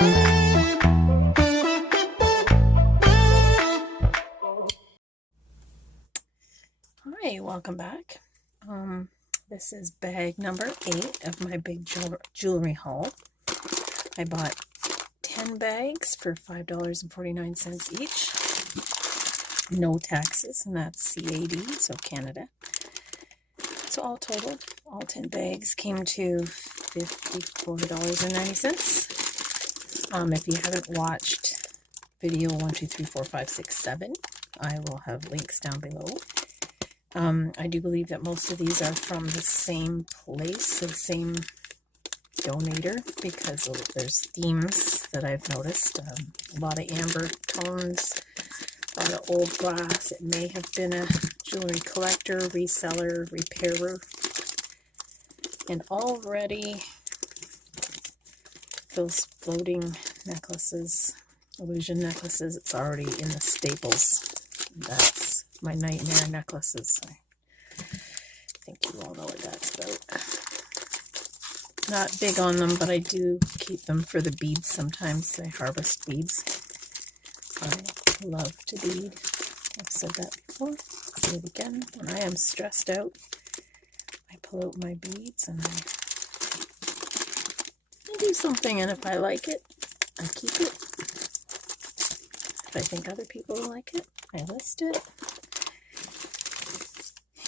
Hi, welcome back. This is bag number 8 of my big jewelry haul. I bought 10 bags for $5.49 each. No taxes, and that's CAD, so Canada. So all totaled, all 10 bags came to $54.90. If you haven't watched video 1, 2, 3, 4, 5, 6, 7, I will have links down below. I do believe that most of these are from the same place, the same donator, because there's themes that I've noticed. A lot of amber tones, a lot of old glass. It may have been a jewelry collector, reseller, repairer. And already those floating necklaces, illusion necklaces, it's already in the staples. That's my nightmare necklaces. I think you all know what that's about. Not big on them, but I do keep them for the beads sometimes. I harvest beads. I love to bead. I've said that before. I'll say it again. When I am stressed out, I pull out my beads and I do something, and if I like it, I keep it. If I think other people will like it, I list it.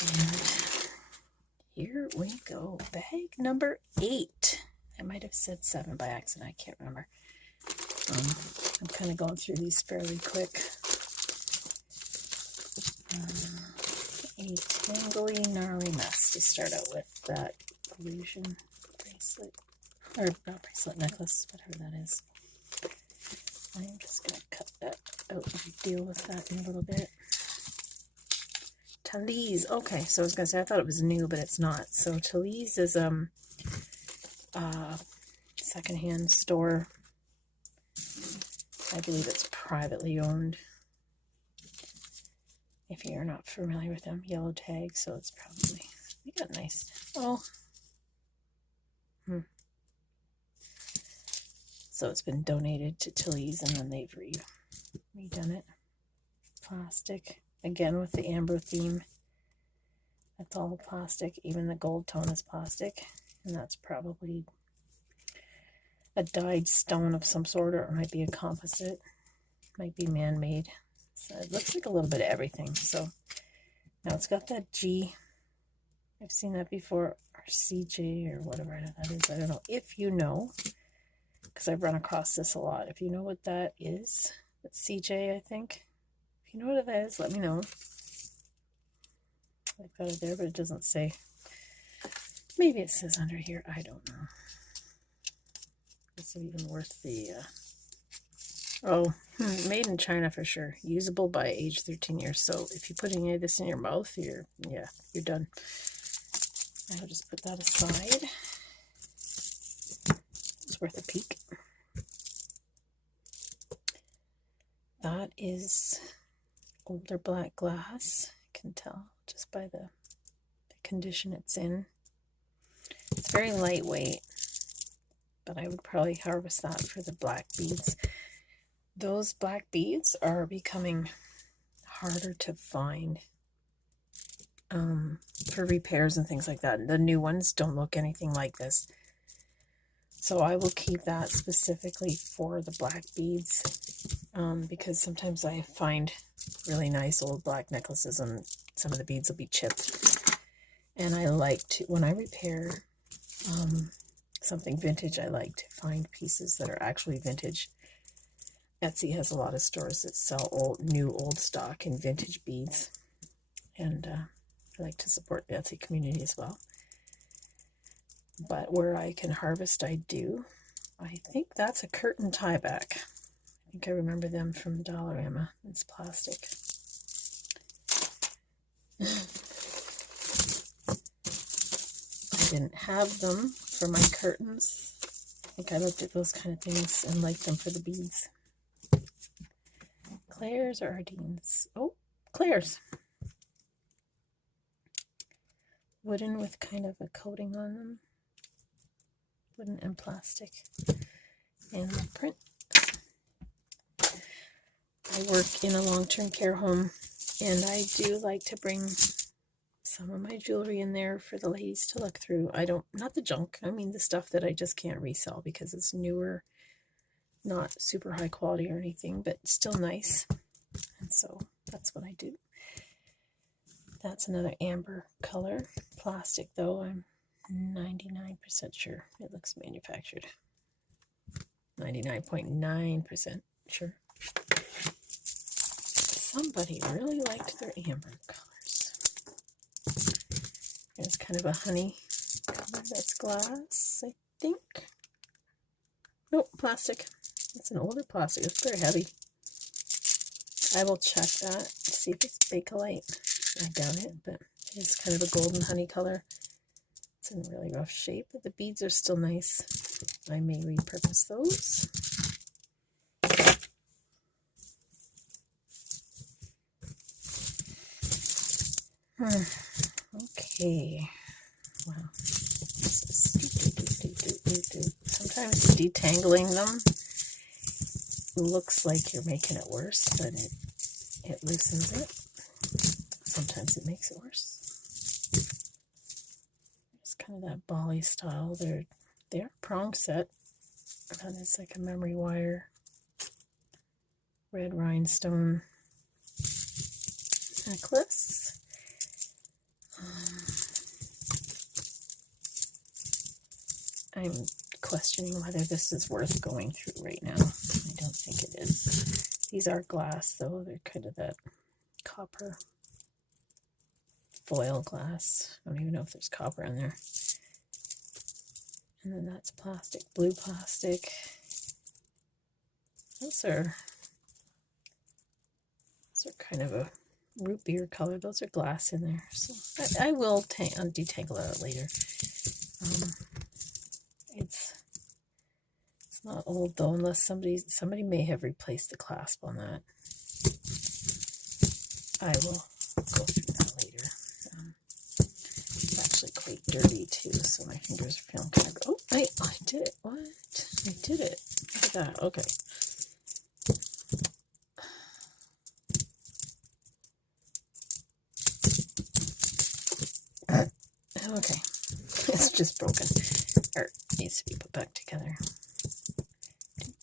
And here we go. Bag number 8. I might have said 7 by accident. I can't remember. I'm kind of going through these fairly quick. A tangly, gnarly mess to start out with. That illusion bracelet, or not bracelet, necklace, whatever that is. I'm just going to cut that out and deal with that in a little bit. Talise. Okay, so I was going to say I thought it was new, but it's not. So Talise is secondhand store. I believe it's privately owned. If you're not familiar with them, yellow tag, so it's probably, we got nice. So it's been donated to Tilly's, and then they've redone it. Plastic, again with the amber theme. That's all plastic. Even the gold tone is plastic, and that's probably a dyed stone of some sort, or it might be a composite, might be man-made. So it looks like a little bit of everything. So now it's got that G. I've seen that before, or CJ, or whatever that is. I don't know if you know, because I've run across this a lot. If you know what that is, that's CJ, I think. If you know what that is, let me know. I've got it there, but it doesn't say. Maybe it says under here. I don't know. Is it even worth the... made in China for sure. Usable by age 13 years. So if you put any of this in your mouth, you're done. I'll just put that aside. It's worth a peek. That is older black glass. You can tell just by the condition it's in. It's very lightweight, but I would probably harvest that for the black beads. Those black beads are becoming harder to find for repairs and things like that. The new ones don't look anything like this. So I will keep that specifically for the black beads, because sometimes I find really nice old black necklaces and some of the beads will be chipped. And I like to, when I repair something vintage, I like to find pieces that are actually vintage. Etsy has a lot of stores that sell new old stock and vintage beads, and I like to support the Etsy community as well. But where I can harvest, I do. I think that's a curtain tie back. I think I remember them from Dollarama. It's plastic. I didn't have them for my curtains. I think I looked at those kind of things and liked them for the beads. Claire's or Ardene's? Oh, Claire's. Wooden with kind of a coating on them. Wooden and plastic. and the print. I work in a long-term care home, and I do like to bring some of my jewelry in there for the ladies to look through. Not the junk, I mean the stuff that I just can't resell because it's newer, not super high quality or anything, but still nice. And so that's what I do. That's another amber color. Plastic though, I'm 99% sure it looks manufactured. 99.9% sure. Somebody really liked their amber colors. There's kind of a honey color that's glass, I think. Nope, plastic. It's an older plastic. It's very heavy. I will check that, see if it's Bakelite. I doubt it, but it's kind of a golden honey color. It's in really rough shape, but the beads are still nice. I may repurpose those. Okay. Wow. Sometimes detangling them looks like you're making it worse, but it loosens it. Sometimes it makes it worse. It's kind of that Bali style. They're prong set. And it's like a memory wire, red rhinestone necklace. I'm questioning whether this is worth going through right now. I don't think it is. These are glass though. They're kind of that copper foil glass. I don't even know if there's copper in there. And then that's plastic, blue plastic. Those are kind of a root beer color. Those are glass in there. So I will detangle it out later. It's not old though, unless somebody may have replaced the clasp on that. I will go through that later. It's actually quite dirty too, so my fingers are feeling kind of. Oh, I did it. What? I did it. Look at that. Okay. Okay. It's just broken. Or needs to be put back together.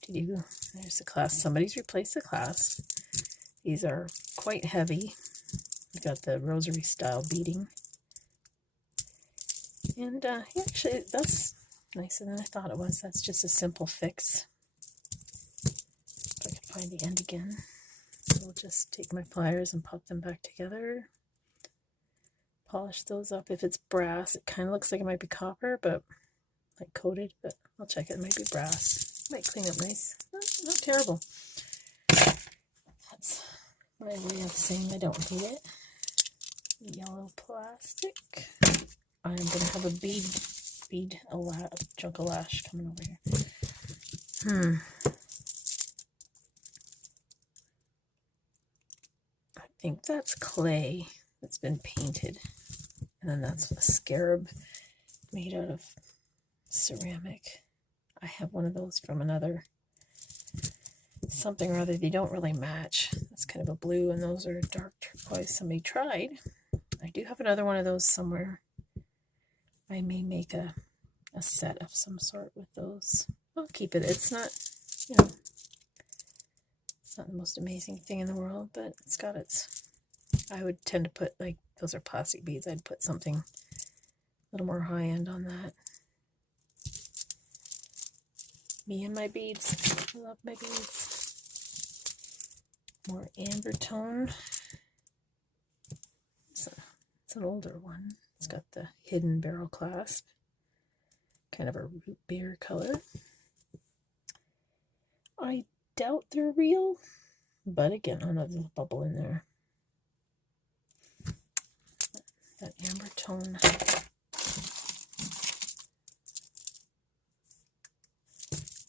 There's the clasp. Somebody's replaced the clasp. These are quite heavy. You've got the rosary style beading. And actually, that's nicer than I thought it was. That's just a simple fix. If I can find the end again. I'll just take my pliers and pop them back together. Polish those up. If it's brass, it kind of looks like it might be copper, but like coated, but I'll check it. It might be brass. Might clean up nice. Not terrible. That's my way of saying I don't hate it. Yellow plastic. I'm going to have a chunk of lash coming over here. I think that's clay that's been painted. And then that's a scarab made out of ceramic. I have one of those from another something or other. They don't really match. That's kind of a blue, and those are dark turquoise. Somebody tried. I do have another one of those somewhere. I may make a set of some sort with those. I'll keep it. It's not, it's not the most amazing thing in the world, but it's got its. I would tend to put, like, those are plastic beads. I'd put something a little more high end on that. Me and my beads. I love my beads. More amber tone. It's an older one. It's got the hidden barrel clasp. Kind of a root beer color. I doubt they're real, but again, another bubble in there. That amber tone.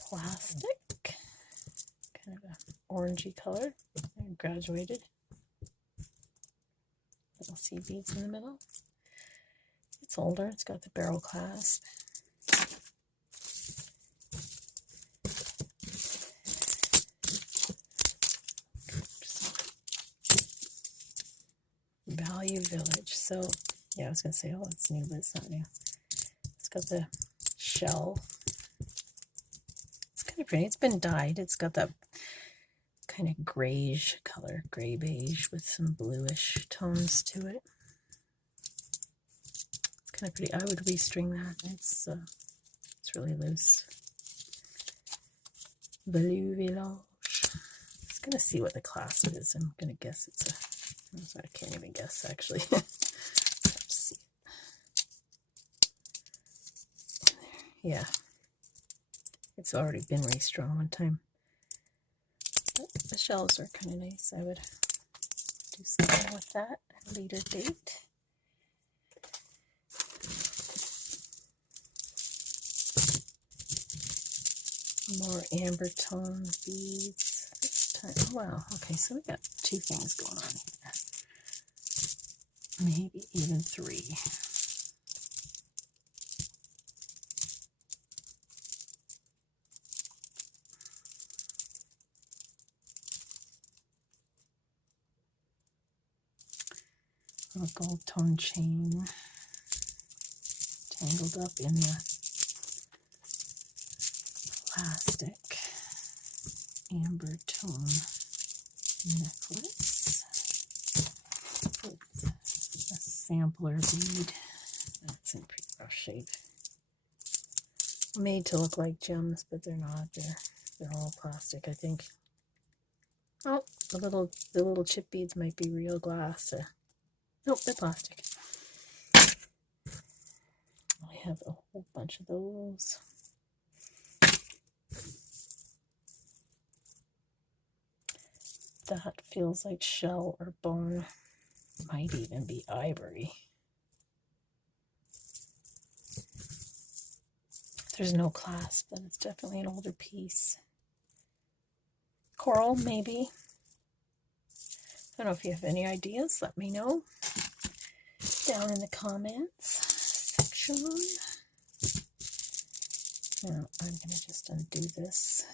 Plastic. Kind of an orangey color. Graduated. Little seed beads in the middle. It's older. It's got the barrel clasp. Village. So yeah, I was gonna say, oh, it's new, but it's not new. It's got the shell. It's kind of pretty. It's been dyed. It's got that kind of grayish color, gray beige with some bluish tones to it. It's kind of pretty. I would restring that. It's really loose. Blue Village. Just gonna see what the clasp is. I'm gonna guess it's a. I can't even guess actually. Let's see. Yeah, it's already been restrung one time. But the shells are kind of nice. I would do something with that at a later date. More amber tone beads this time. Oh wow, okay, so we got two things going on here. Maybe even three. A gold tone chain tangled up in the plastic amber tone necklace with a sampler bead. That's in pretty rough shape. Made to look like gems, but they're not. They're all plastic, I think. Oh, the little chip beads might be real glass. Nope, they're plastic. I have a whole bunch of those. That feels like shell or bone. Might even be ivory. There's no clasp, but it's definitely an older piece. Coral, maybe. I don't know if you have any ideas. Let me know down in the comments section. Now I'm going to just undo this.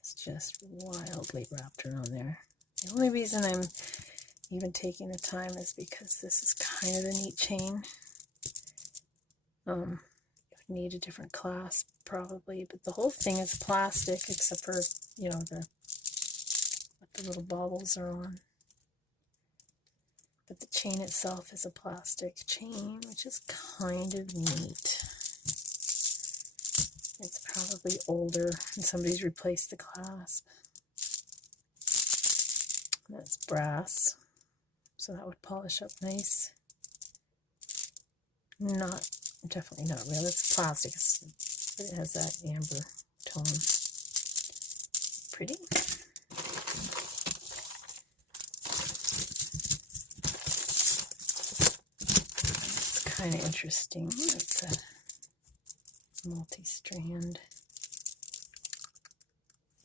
It's just wildly wrapped around there. The only reason I'm even taking the time is because this is kind of a neat chain. You would need a different clasp probably, but the whole thing is plastic except for, you know, what the little baubles are on. But the chain itself is a plastic chain, which is kind of neat. It's probably older and somebody's replaced the clasp. That's brass, so that would polish up nice. Definitely not real. It's plastic, but it has that amber tone. Pretty. It's kind of interesting. It's a multi-strand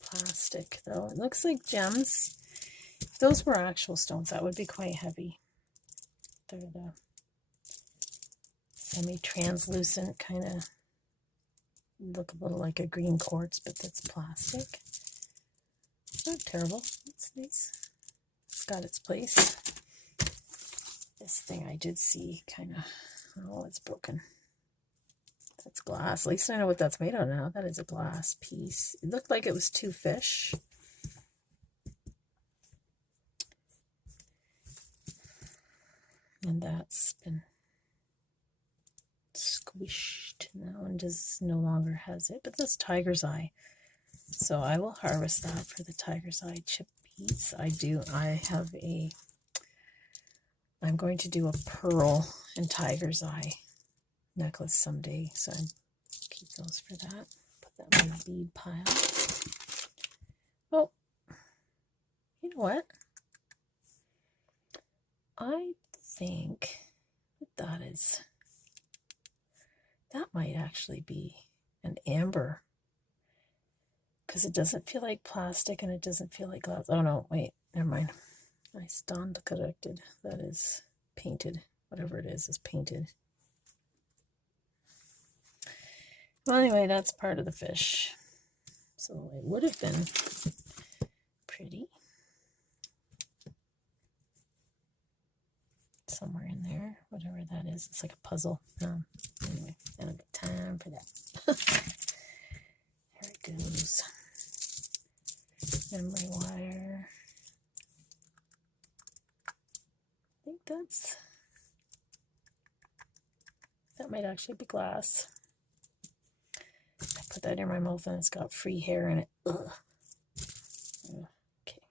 plastic, though. It looks like gems. If those were actual stones, that would be quite heavy. They're the semi-translucent kind of, look a little like a green quartz, but that's plastic. Not terrible. It's nice. It's got its place. This thing I did see kind of, oh, it's broken. That's glass. At least I know what that's made of now. That is a glass piece. It looked like it was two fish. And that's been squished now and just no longer has it. But that's tiger's eye. So I will harvest that for the tiger's eye chip beads. I'm going to do a pearl and tiger's eye necklace someday. So I keep those for that. Put that in my bead pile. Oh, you know what? I think that might actually be an amber, because it doesn't feel like plastic and it doesn't feel like glass. Oh no, wait, never mind. I stand corrected. That is painted. Whatever it is painted. Well, anyway, that's part of the fish. So it would have been pretty. Somewhere in there, whatever that is. It's like a puzzle. Anyway, I don't got time for that. Here it goes. Memory wire. I think that might actually be glass. I put that in my mouth and it's got free hair in it. Ugh. Okay.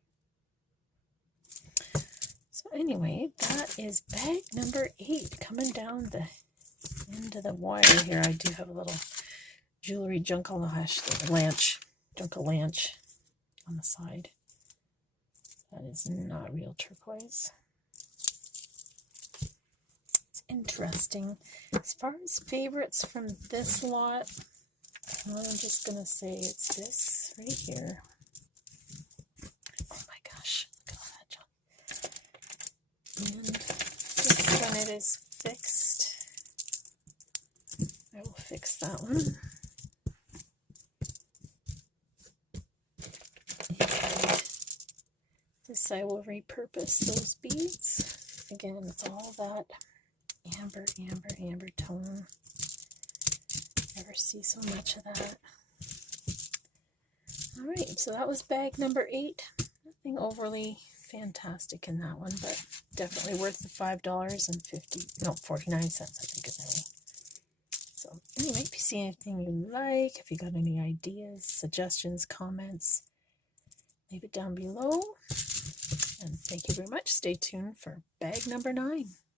So anyway, that is bag number 8 coming down the end of the wire here. I do have a little jewelry jungle lanch on the side. That is not real turquoise. It's interesting. As far as favorites from this lot, I'm just going to say it's this right here. Oh my gosh, look at all that junk. And this one, it is fixed. I will fix that one. And this I will repurpose those beads. Again, it's all that amber tone. Never see so much of that. All right, so that was bag number 8. Nothing overly fantastic in that one, but definitely worth the $5.49, I think is anyway. So anyway, if you see anything you like, if you got any ideas, suggestions, comments, leave it down below. And thank you very much. Stay tuned for bag number 9.